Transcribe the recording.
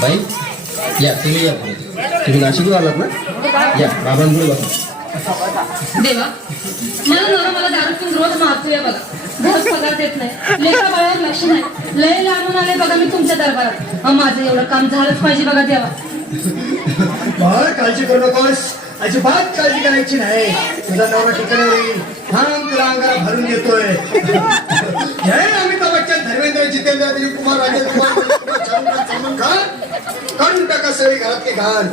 बाई या तुम्ही या पुढे. तुम्ही नाशिकहून आलात ना? या बाबांपुढे बसा. देवा मला नवरा मला दारू पिऊन रोज मारतोय बघा. घर पगार देत नाही, लेखा बाळावर लक्ष नाही. लय लांबून आले बघा मी तुमच्या दरबारात. माझं एवढं काम झालंच पाहिजे बघा देवा. बाळ काळजी करू नकोस, अजिबात काळजी करायची नाही. तुझा नवरा ठिकाणी होईल. थांब तुला अंगाला भरून देतोय. जय अमिताभ बच्चन, धर्मेंद्र, जितेंद्र, दिलीप कुमार, राजेंद्र कुमार, सलमान खान, काढून टाका सगळी घरातली घाण.